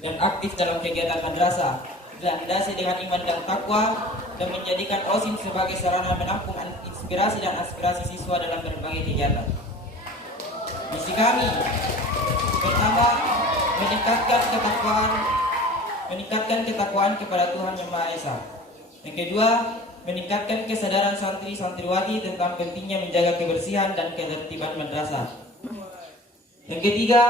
dan aktif dalam kegiatan madrasah, dilandasi dengan iman dan takwa, dan menjadikan OSIM sebagai sarana menampung inspirasi dan aspirasi siswa dalam berbagai kegiatan. Misi kami pertama, meningkatkan ketakwaan kepada Tuhan Yang Maha Esa. Yang kedua, meningkatkan kesadaran santri-santriwati tentang pentingnya menjaga kebersihan dan ketertiban madrasah. Yang ketiga,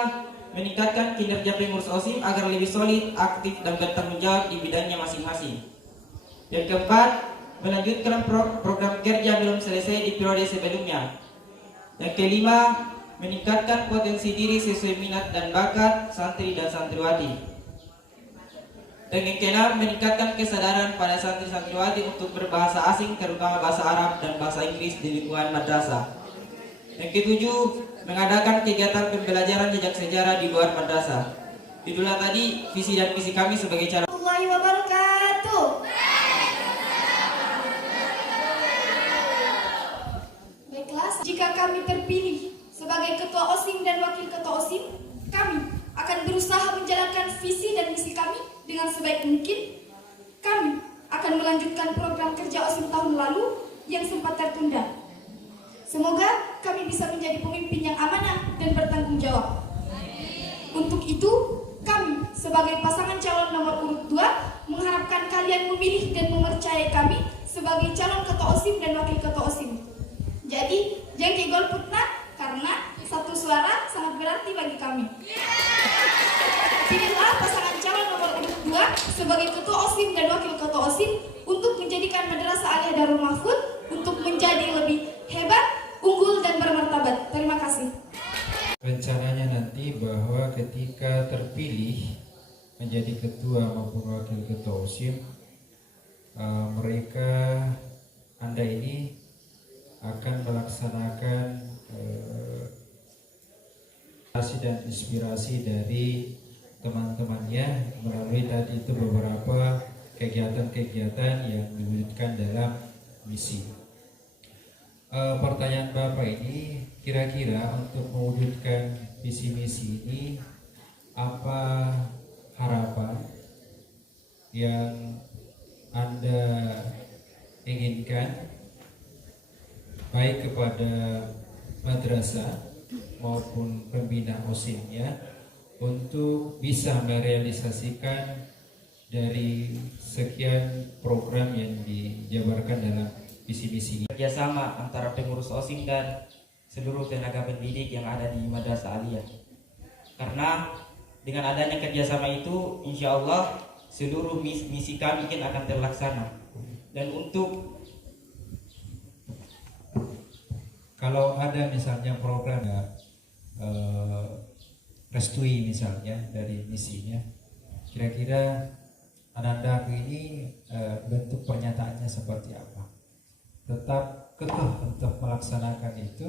meningkatkan kinerja pengurus OSIM agar lebih solid, aktif, dan bertanggung jawab di bidangnya masing-masing. Yang keempat, melanjutkan program kerja belum selesai di periode sebelumnya. Yang kelima, meningkatkan potensi diri sesuai minat dan bakat santri dan santriwati. Dan yang keenam, meningkatkan kesadaran pada santri-santriwati untuk berbahasa asing, terutama bahasa Arab dan bahasa Inggris di lingkungan madrasah. Yang ketujuh, mengadakan kegiatan pembelajaran jejak sejarah di luar madrasah. Itulah tadi visi dan misi kami sebagai cara. Warahmatullahi wabarakatuh. Baiklah, jika kami terpilih sebagai ketua OSIM dan wakil ketua OSIM, kami akan berusaha menjalankan visi dan misi kami dengan sebaik mungkin. Kami akan melanjutkan program kerja OSIM tahun lalu yang sempat tertunda. Semoga kami bisa menjadi pemimpin yang amanah dan bertanggung jawab. Untuk itu, kami sebagai pasangan calon nomor urut 2 mengharapkan kalian memilih dan mempercayai kami sebagai calon ketua OSIM dan wakil ketua OSIM. Jadi, jangan golputna karena satu suara sangat berarti bagi kami. Pilihlah pasangan calon nomor urut 2 sebagai ketua OSIM dan wakil ketua OSIM untuk menjadikan Madrasah Aliyah Darul Mahfudz untuk menjadi lebih hebat, unggul, dan bermartabat. Terima kasih. Rencananya nanti bahwa ketika terpilih menjadi ketua maupun wakil ketua OSIM, Anda ini akan melaksanakan dan inspirasi dari teman-temannya melalui tadi itu beberapa kegiatan-kegiatan yang diwujudkan dalam misi. Pertanyaan Bapak ini, kira-kira untuk mewujudkan visi misi ini apa harapan yang Anda inginkan baik kepada madrasah maupun pembina OSIM-nya untuk bisa merealisasikan dari sekian program yang dijabarkan dalam visi misi ini. Kerjasama antara pengurus OSIM dan seluruh tenaga pendidik yang ada di Madrasah Aliyah. Karena dengan adanya kerjasama itu, insya Allah seluruh misi kami akan terlaksana. Dan untuk kalau ada misalnya program restui misalnya dari misinya, kira-kira Ananda ini bentuk pernyataannya seperti apa? Tetap kekeh untuk melaksanakan itu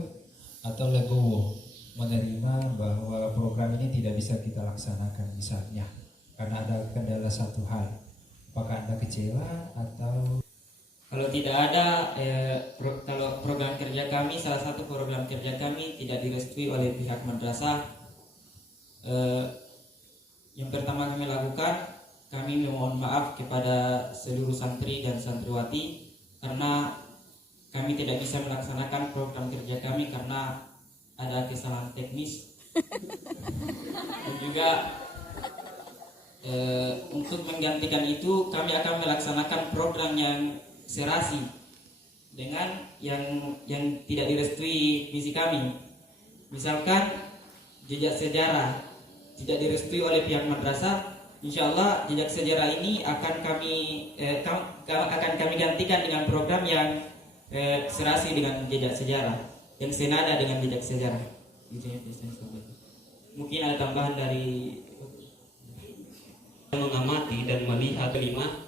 atau legowo menerima bahwa program ini tidak bisa kita laksanakan misalnya karena ada kendala satu hal? Apakah Anda kecewa atau? kalau tidak ada kalau program kerja kami, salah satu program kerja kami tidak direstui oleh pihak madrasah, yang pertama kami lakukan, kami memohon maaf kepada seluruh santri dan santriwati karena kami tidak bisa melaksanakan program kerja kami karena ada kesalahan teknis. Dan juga untuk menggantikan itu, kami akan melaksanakan program yang serasi dengan yang tidak direstui misi kami. Misalkan jejak sejarah tidak direstui oleh pihak madrasah, insya Allah jejak sejarah ini akan kami gantikan dengan program yang serasi dengan jejak sejarah, yang senada dengan jejak sejarah. Mungkin ada tambahan dari mengamati dan melihat. Kelima,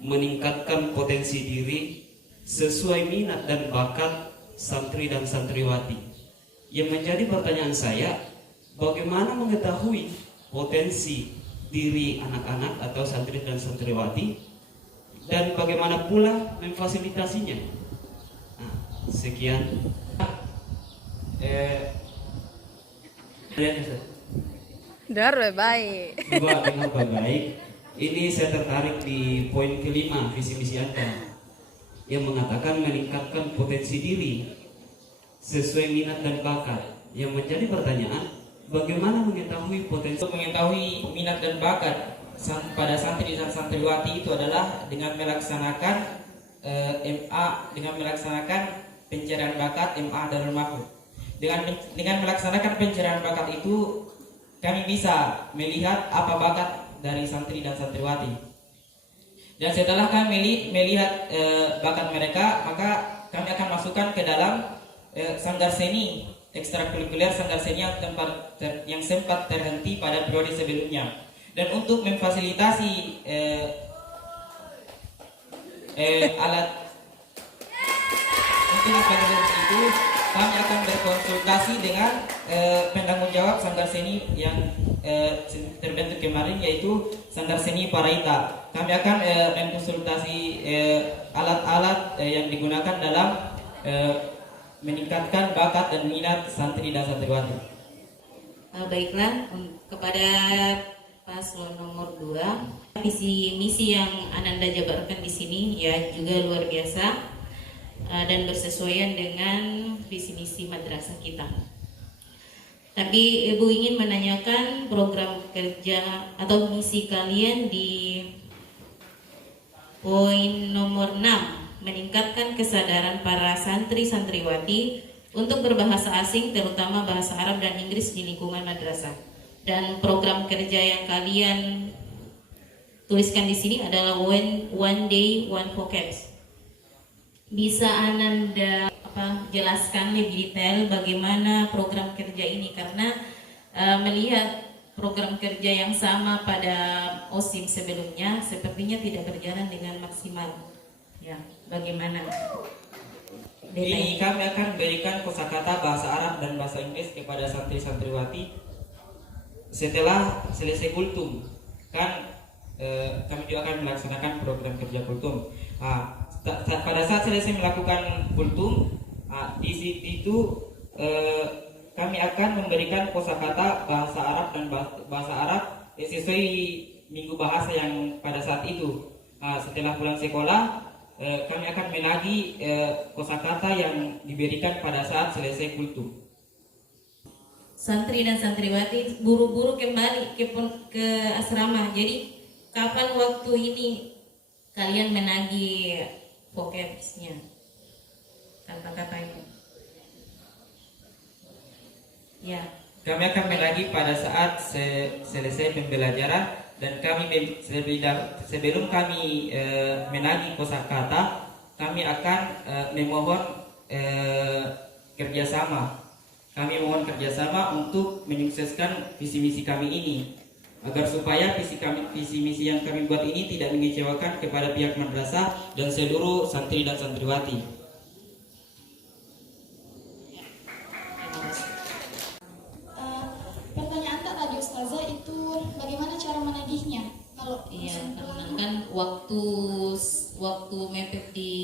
meningkatkan potensi diri sesuai minat dan bakat santri dan santriwati. Yang menjadi pertanyaan saya, bagaimana mengetahui potensi diri anak-anak atau santri dan santriwati dan bagaimana pula memfasilitasinya? Nah, sekian. Darwe baik. Coba dengar baik-baik. Ini saya tertarik di poin kelima visi misi Anda yang mengatakan meningkatkan potensi diri sesuai minat dan bakat. Yang menjadi pertanyaan, bagaimana mengetahui potensi? Untuk mengetahui minat dan bakat pada santri dan santriwati itu adalah dengan melaksanakan MA, dengan melaksanakan pencarian bakat MA Darul Mahfudz. Dengan melaksanakan pencarian bakat itu kami bisa melihat apa bakat dari santri dan santriwati. Dan setelah kami melihat bakat mereka, maka kami akan masukkan ke dalam sanggar seni ekstrakurikuler, sanggar seni yang sempat terhenti pada periode sebelumnya. Dan untuk memfasilitasi alat untuk memfasilitasi itu, kami akan berkonsultasi dengan penanggung jawab sanggar seni yang terbentuk kemarin, yaitu Sanggar Seni Paraita. Kami akan mengkonsultasi alat-alat yang digunakan dalam meningkatkan bakat dan minat santri dan santriwati. Baiklah, kepada paslon nomor 2, visi misi yang Ananda jabarkan di sini ya juga luar biasa dan bersesuaian dengan visi misi madrasah kita. Tapi Ibu ingin menanyakan program kerja atau misi kalian di poin nomor 6, meningkatkan kesadaran para santri-santriwati untuk berbahasa asing terutama bahasa Arab dan Inggris di lingkungan madrasah. Dan program kerja yang kalian tuliskan di sini adalah one day one vocabs. Bisa Ananda jelaskan lebih detail bagaimana program kerja ini, karena melihat program kerja yang sama pada OSIM sebelumnya sepertinya tidak berjalan dengan maksimal. Ya, bagaimana? Ini kami akan berikan kosakata bahasa Arab dan bahasa Inggris kepada santri-santriwati setelah selesai kultum. Kan kami juga akan melaksanakan program kerja kultum. Pada saat selesai melakukan kultum, di situ kami akan memberikan kosakata bahasa Arab dan bahasa Arab sesuai minggu bahasa yang pada saat itu. Setelah pulang sekolah, kami akan menagih kosakata yang diberikan pada saat selesai kultum. Santri dan santriwati buru-buru kembali ke asrama. Jadi kapan waktu ini kalian menagih vocabsnya, kata-katanya? Ya. Kami akan menagih pada saat selesai pembelajaran, dan kami sebelum kami menagih kosakata, kami akan memohon kerjasama. Kami mohon kerjasama untuk menyukseskan visi misi kami ini, agar supaya visi misi yang kami buat ini tidak mengecewakan kepada pihak madrasah dan seluruh santri dan santriwati. Pertanyaan tak tadi Ustazah itu bagaimana cara menagihnya? Kalau Iya, karena kan waktu mepet di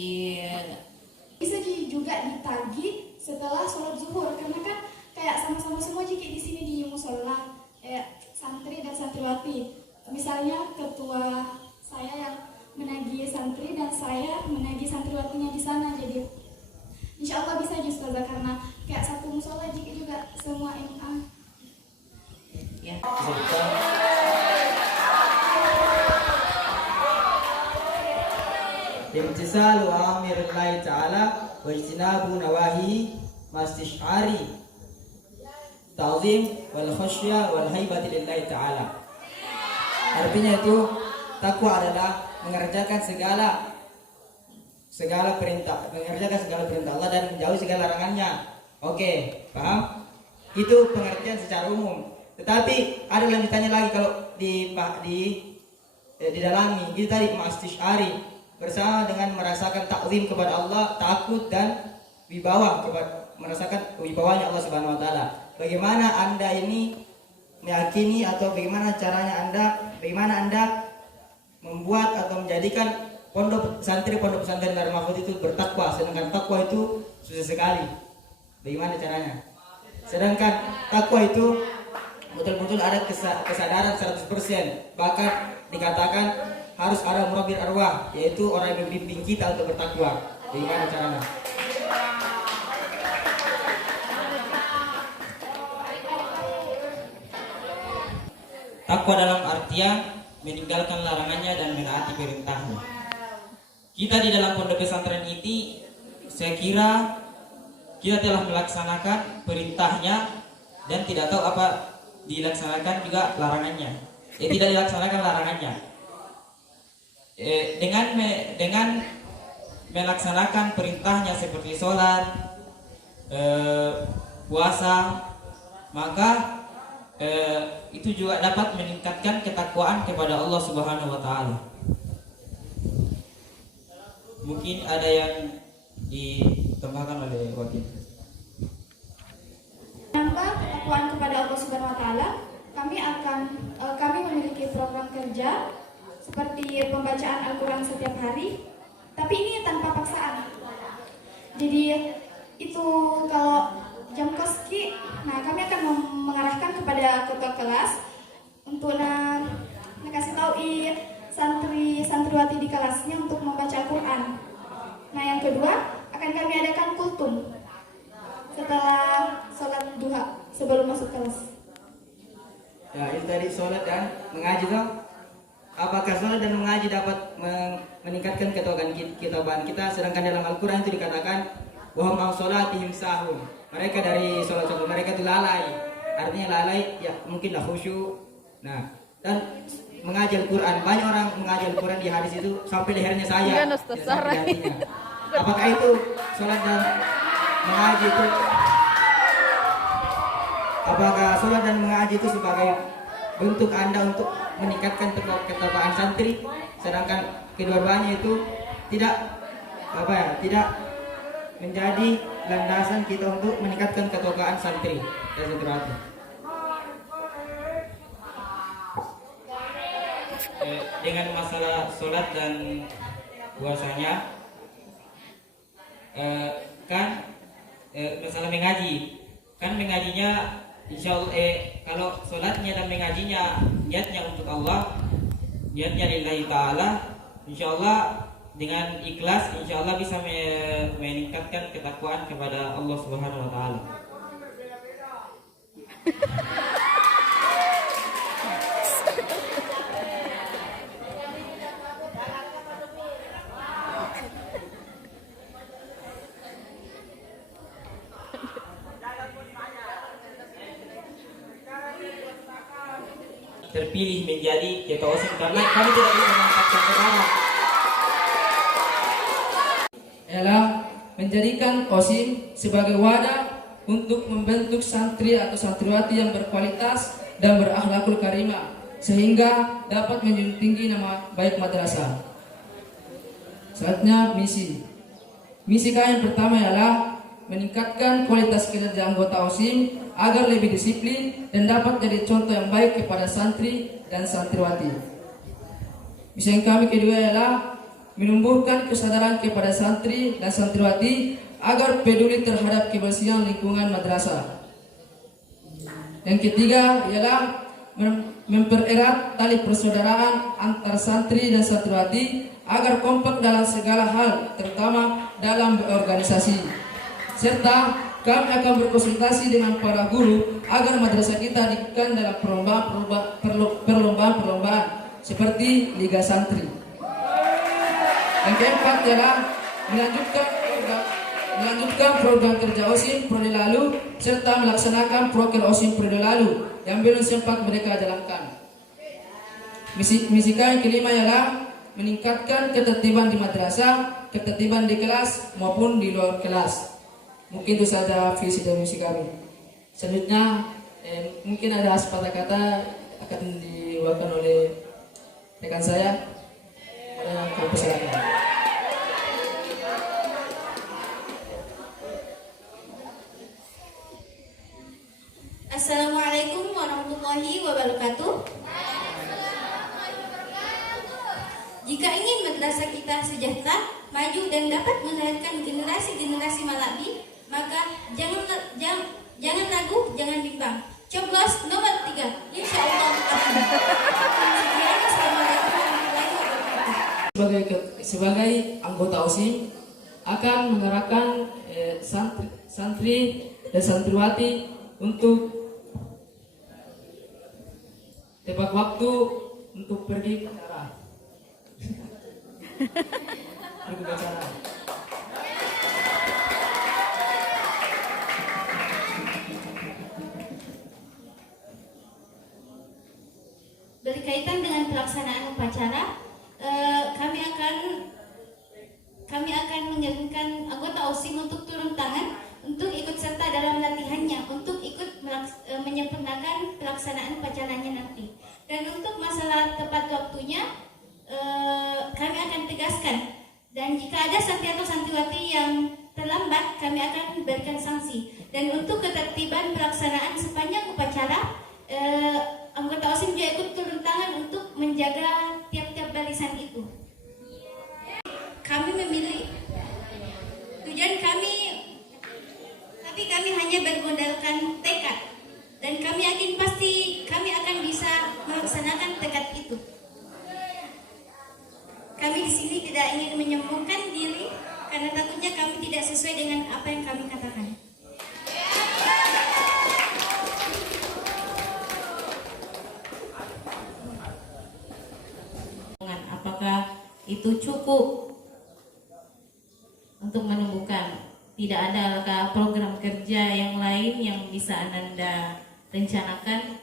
bisa juga ditagih setelah sholat zuhur, karena kan kayak sama-sama semua jika di sini di musola santri dan santriwati. Misalnya ketua saya yang menagih santri dan saya menagih santriwatinya di sana, jadi insya Allah bisa aja Ustazah, karena kayak satu musola jika juga semua MA. ya. Imtisalu amirillahi ta'ala wa ijtinabu nawahi mastish'ari ta'zim wal khasyah wal haibati lillahi ta'ala. Artinya itu takwa adalah mengerjakan segala perintah, Allah dan menjauhi segala larangannya. Oke, paham? Itu pengertian secara umum. Tetapi ada lanjutannya lagi kalau didalami. Itu tadi mastish'ari, bersama dengan merasakan takzim kepada Allah, takut dan wibawa merasakan wibawanya Allah Subhanahu wa taala. Bagaimana Anda ini meyakini atau bagaimana caranya Anda membuat atau menjadikan pondok pesantren Darul Mahfudz itu bertakwa, sedangkan takwa itu susah sekali. Bagaimana caranya? Sedangkan takwa itu betul-betul ada kesadaran 100%. Bahkan dikatakan harus ada murabbir arwah, yaitu orang yang membimbing kita untuk bertakwa. Bagaimana caranya? Takwa dalam artian meninggalkan larangannya dan menaati perintahnya. Kita di dalam pondok pesantren ini, saya kira kita telah melaksanakan perintahnya dan tidak tahu apa dilaksanakan juga larangannya. Tidak dilaksanakan larangannya. Dengan melaksanakan perintahnya seperti sholat, puasa, maka itu juga dapat meningkatkan ketakwaan kepada Allah Subhanahu wa taala. Mungkin ada yang ditambahkan oleh wakil. Tanpa ketakwaan kepada Allah Subhanahu wa taala, kami memiliki program kerja seperti pembacaan Al-Qur'an setiap hari, tapi ini tanpa paksaan. Jadi itu kalau jam koski, nah kami akan mengarahkan kepada ketua kelas untuk kasih tahu santriwati di kelasnya untuk membaca Al-Quran. Nah yang kedua akan kami adakan kultum setelah sholat duha sebelum masuk kelas. Ya, itu tadi sholat dan mengaji toh. Apakah sholat dan mengaji dapat meningkatkan ketakwaan kita? Sedangkan dalam Al-Quran itu dikatakan wahum an sholatihim sahun. Mereka dari sholat mereka itu lalai. Artinya lalai ya mungkin dah khusyuk. Nah, dan mengaji Al-Quran, banyak orang mengaji Al-Quran di hadis itu sampai lehernya saya. Apakah itu sholat dan mengaji itu? Apakah sholat dan mengaji itu sebagai bentuk Anda untuk meningkatkan ketakwaan santri, sedangkan kedua-duanya itu tidak menjadi landasan kita untuk meningkatkan ketakwaan santri dan santriwati. Dengan masalah sholat dan puasanya, masalah mengaji, kan mengajinya insya Allah kalau sholatnya dan mengajinya niatnya untuk Allah, niatnya lillahi ta'ala, insya Allah dengan ikhlas insya Allah bisa meningkatkan ketakwaan kepada Allah Subhanahu wa taala. Terpilih menjadi ketua OSIS karena kami tidak bisa mengangkat perkara. Ialah menjadikan OSIS sebagai wadah untuk membentuk santri atau santriwati yang berkualitas dan berakhlakul karimah sehingga dapat menjunjung tinggi nama baik madrasah. Selanjutnya misi kami yang pertama ialah meningkatkan kualitas kinerja anggota OSIS agar lebih disiplin dan dapat jadi contoh yang baik kepada santri dan santriwati. Misi yang kami kedua ialah menumbuhkan kesadaran kepada santri dan santriwati agar peduli terhadap kebersihan lingkungan madrasah. Yang ketiga ialah mempererat tali persaudaraan antar santri dan santriwati agar kompak dalam segala hal, terutama dalam berorganisasi. Serta kami akan berkonsultasi dengan para guru agar madrasah kita diikutkan dalam perlombaan-perlombaan seperti Liga Santri. Yang keempat ialah melanjutkan program kerja OSIS periode lalu serta melaksanakan proker OSIS periode lalu yang belum sempat mereka jalankan. Misi kami kelima ialah meningkatkan ketertiban di madrasah, ketertiban di kelas maupun di luar kelas. Mungkin itu saja visi dan misi kami. Selanjutnya mungkin ada sepatah kata akan diwakilkan oleh rekan saya. Persilakan. Assalamualaikum warahmatullahi wabarakatuh. Jika ingin madrasah kita sejahtera, maju dan dapat melahirkan generasi-generasi malabi, maka jangan ragu, jangan bimbang. Coblos nomor 3. Insya Allah. Assalamualaikum warahmatullahi wabarakatuh. Sebagai anggota OSIM akan mengarahkan santri dan santriwati untuk tepat waktu untuk pergi ke acara. Pergi ke acara. Berkaitan dengan pelaksanaan upacara, kami akan mengirimkan anggota OSIM untuk turun tangan untuk ikut serta dalam latihannya, untuk ikut menyempurnakan pelaksanaan upacaranya nanti. Dan untuk masalah tepat waktunya, kami akan tegaskan. Dan jika ada santri atau santriwati yang terlambat, kami akan berikan sanksi. Dan untuk ketertiban pelaksanaan sepanjang upacara, anggota OSIM juga ikut turun tangan untuk menjaga tiap-tiap barisan itu. Kami memilih tujuan kami, tapi kami hanya bermodalkan tekad, dan kami yakin pasti kami akan bisa melaksanakan tekad itu. Kami di sini tidak ingin menyombongkan diri, karena takutnya kami tidak sesuai dengan apa yang kami katakan. Apakah itu cukup untuk menumbuhkan? Tidak ada program kerja yang lain yang bisa Ananda rencanakan